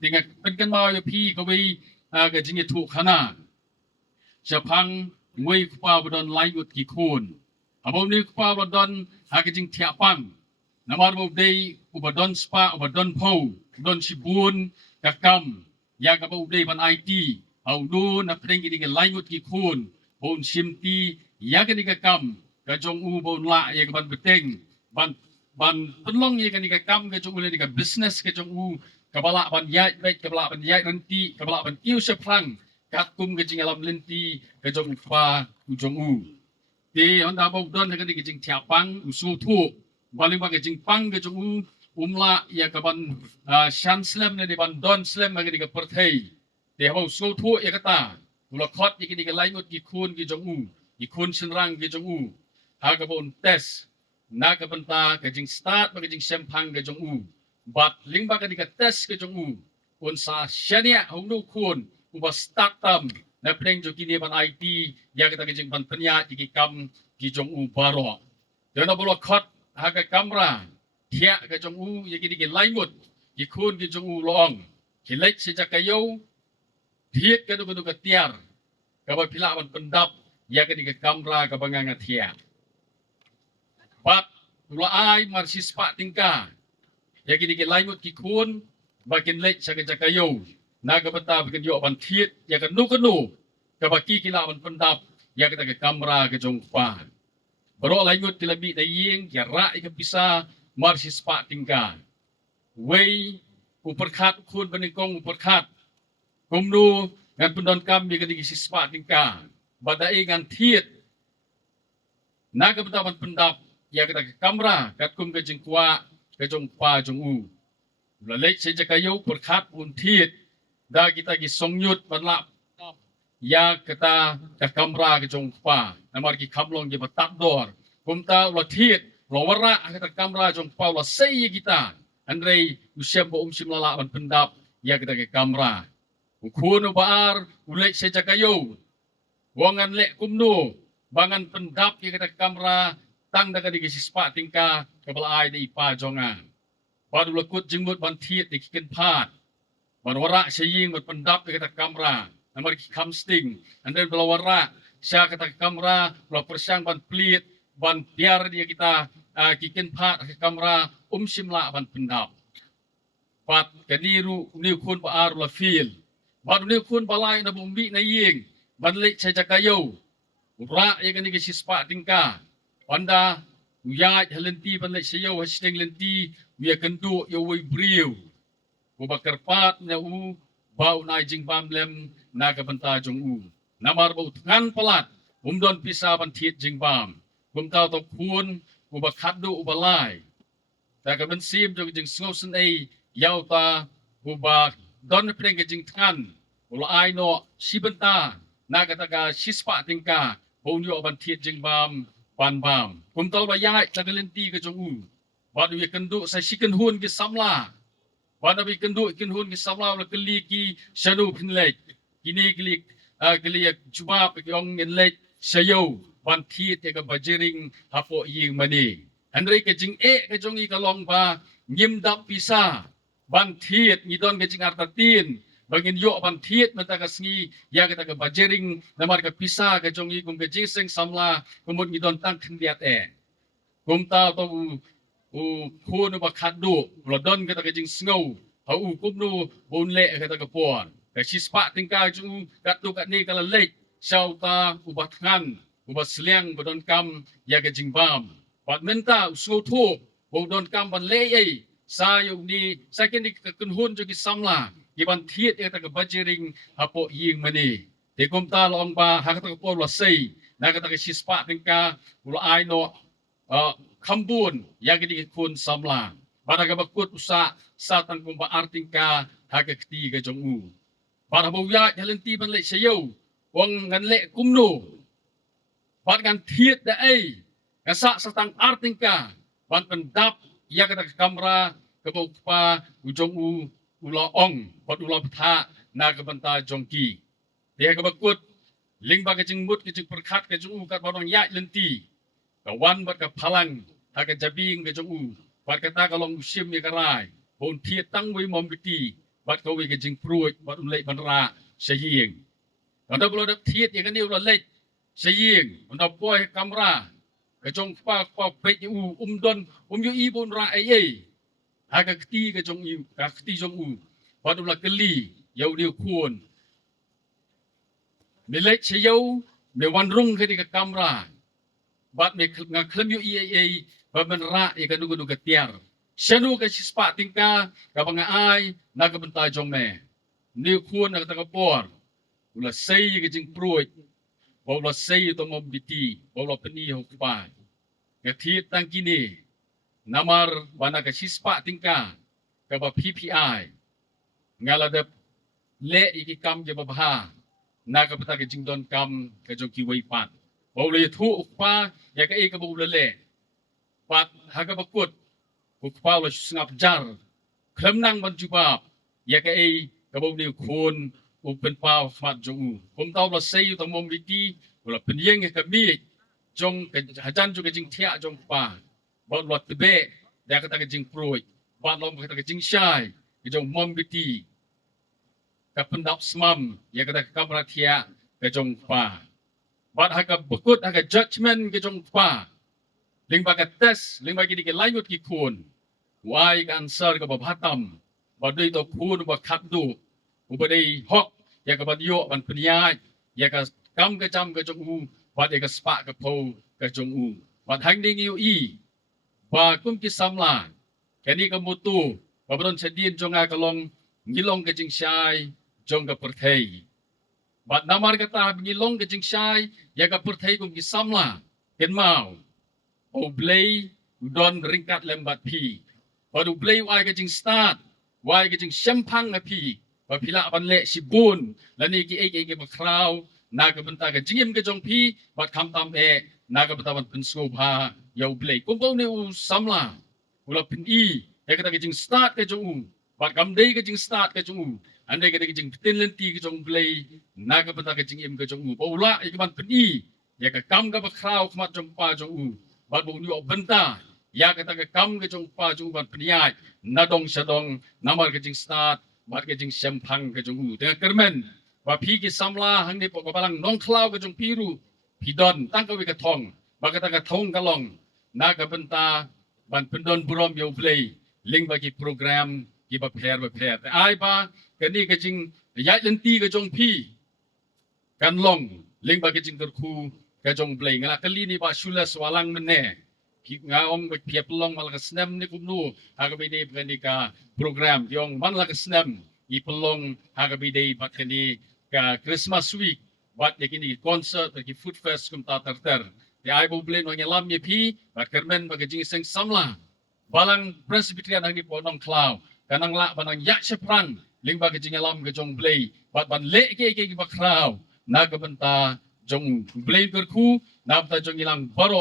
tinggal pengen mau ya pi ko wi ga jing thu khana Japang ngui kupa bodon layut ki kun abau ni kupa bodon ha ga jing tiapang namar bo dei ubadon spa ubadon po don sibun kakam ya ga bo dei ban IT au du na preng ki ding layut ki kun bon simti ya ga ni kakam ga jong u bon la ya ga ban beteng ban penlong ya ga ni kakam ga jong u le ni ga business ga jong u kabala ban ya baik kabala ban ya nanti kabala ban iu seplang kat kum ga jing alam lenti ga jong fa u jong u ti honda bo don ga ni ga jing tiapang usu thu baling ba ga jing pang ga jong u umla ya ka ban shan slam ne ban don slam ga ni ga perthei te ho so thu ya kata ula khot ya ni ga laingot gi khun gi jong u gi khun senrang gi jong u ha ga bon test na ga banta ga jing start ba ga jing sempang ga jong u bat ling ba ga ni ga test ga jong u un sa shania ho nu khun u ba start tam na preng jo kini ban IT ya ga ga jing ban penya gi kam gi jong u baro yo na bolo khot ha ga kamera thia ga jong u ya gi ni ga laingot gi khun gi jong u long ki lek se ja ka yo thiết cái nó cái tiar cái bài pila ban pendap ya cái kamera cái bangang thia pat ula ai marsis pa tingka ya cái lainut ki kun bakin lek sa ka kayo na ka bata bakin yo ban thiết ya cái nu cái baki kila ban pendap ya cái kamera cái jong pa bro lainut tilabi da yeng ya ra ka bisa marsis pa tingka wei uperkhat kun banikong uperkhat kumnu ngan pendon kam bi kadi sispa tingka badai ngan thiet naga betaban pendap ya kita ke kamera kat kum ke jingkwa ke jong pa jong u lalek se jakayo perkhat un thiet da kita gi songyut banla ya kita ke kamera ke jong pa namar ki kamlong gi batap dor kumta ulah thiet lo wara kita kamera jong pa ulah sei kita andrei usiam bo simlala ban pendap ya kita ke kamera Ukun baar ulek seja kayo. Wangan lek kumno. Bangan pendap ki kata kamera. Tang daga di sispa tingka. Kabala ay di ipa jonga. Badu lekut jenggut ban tiet di kikin pat. Ban warak seying ban pendap ki kata kamera. Namar ki kamsting. And then bala warak. Siya kata kamera. Bala persyang ban pelit. Ban biar dia kita kikin pat ke kamera. Simla ban pendap. Pat kaniru ni kun baar la feel. Baru ni kun balai na bumbi na ying banlik sa jakayo ura ya gani ke sispa tingka panda uya halenti banlik sayo hashtag lenti uya kendu yo we briu ubakar pat na u bau na jing bamlem na ka banta jong u namar bau ngan palat umdon pisa ban thiet jing bam kumtaw to kun ubakadu ubalai ta ka ben sim jong jing sngosen ai yaw ta ubak don preng jing tkan ula ai no sibenta na kataga sispa tingka bonyo ban thiet jing bam ban bam kumtal ba yai tagalenti ka jong u badu ye kendu sa siken hun ki samla badu ye kendu kin hun ki samla la keli ki shanu pinlek kini klik keli juba pe yong inlek sayo ban thiet ye ka bajering hapo ying mani andre ke jing ka jong i ka long ba ngim dap pisa ban thiet ni don ke jing artatin bangin yo ban thiet mata ka sngi ya ka ta bajering namar ka pisa ka jongi kum ka jiseng samla kumut ni don tang thindiat kum ta to u khun ba khadu lodon ka ta ka jing snow ha u kumnu bon le ka ta ka pon ka sispa tingka ju ka tu ka ni ka lek sau ta u batngan u basliang bodon kam ya ka jing bam bat menta u so thu bodon kam ban le ai sa yu ni sakin ni ka kun hun ju ki samla iban thiet ya ta ka bajering hapo ying mani te kum ta long ba ha ka ta ko la sei na ka ta ka sispa tingka ula ai no khambun ya ki kun samla bada ka bakut usa sa tan kum ba artingka ha ka kti ka jong u bada bo ya halenti ban le sayo wang ngan le kumno bad ngan thiet da ai ka sa tang artingka ban pendap ya ka ta kamera ka bo pa ujong u ula ong bat ula ptha na ka banta jongki dia ka bakut ling ba ka jingmut ka jing perkhat ka jung ka barong ya lenti ka wan bat ka phalang ha ka jabing ka jung bat ka ta ka long usim ni ka rai bon thiet tang wi mom biti bat kau ke jing pruit bat ulai bandra saying anda belum ada tiat yang ni ulah lek saying anda boy kamera ke jong pa pek don yu ibun ra ai haga keti ke jong yu ka keti jong bat ulah keli yau dia kun Milek sayau me wanrung ke di kamera bat me ngaklem yu ai ba benra ya kadu kadu ketiar Shanu ka sispa tingka ka pangaay na ka bentay jong me ni kun na ka por ula say ka jing pruit ba ula say to mo biti ba ula peni ho pa ka thi tang kini namar bana ka sispa tingka ka ba PPI ngala de le iki kam je ba bha na ka pata ka jing don kam ka jong ki wei pat ba ula thu pa ya ka e ka ba ula le pat ha ka ba kut Kukpau la singap jar, klem nang ban jubab, ya ka ay kabaw ni kun upen pau mat jong kum tau la say tong mom biti, wala penyeng ka mi jong hajan jo ka jing tia jong pa, ba lot tebe, da ka ta ka jing proy, ba lom ka ta ka jing shai, jong mom biti, ka pendap smam, ya ka ta ka kamera tia ka jong pa. Ba ha ka bekut ha ka judgment ka jong pa. Ling baga tes, ling bagi di lanjut ki kun. Wai ka answer ka babhatam. Badai to kun ba khaddu. Ubadai hok ya ka badyo ban peniai. Ya ka kam ka jam ka jong u. Bad ya ka spa ka po ka jong u. Bad hang ding yu i. Ba kum ki samla. Kani ka mutu. Babron sedin jong ka long ngilong ka jing syai jong ka perthei. Bad namar ka ta ngilong ka jing syai ya ka perthei kum ki samla. Ken mau. Oblay don ringkat lembat pi. Padu blay wai ke jing start. Wai ke jing sempang na pi. Papila ban le sibun. Lani ki eke bakraw. Naga benta ke jingim ke jong pi. Bat kam tam naga benta ban pensko ha. Ya oblay. Kumpau ni samla. Ula pin i. Ya kata ke jing start ke jong Bat kam day ke jing start ke jong Andai ke jing tin lenti ke jong blay. Naga benta ke jingim ke jong Paula ya ban pin i. Ya ka kam ka bakraw kmat jong pa jong Bat bung ni benta ya kata ke kam ke jong pa jong ban peniai nadong sadong namar ke jing start bat ke jing sempang ke jong tengah kermen ba pi ki samla hang ni pok balang nong klau ke jong piru pidon tang ke tong ba kata ke thong kalong na ka benta ban pendon burom yo play ling bagi program ki ba pher ai ba ke ni ke jing ya lenti ke jong pi kan long ling bagi jing terku ka jong blay ngala kali ni ba sulas walang mene ki ngaong ba piap long mal ka snam ni kumnu ha ka bide ni ka program yong man la ka snam i pelong ha ka bide bat kani ka Christmas week bat ni concert ki food fest kum ta ter ya ai bo blay no ngelam ye pi bat kermen ba jing seng samla balang presbyterian ang ni ponong klau kanang la banang ya seprang ling ba jing ngelam ka jong blay bat ban le ke ba krau na ka benta jong blay berku napta jong ilang baro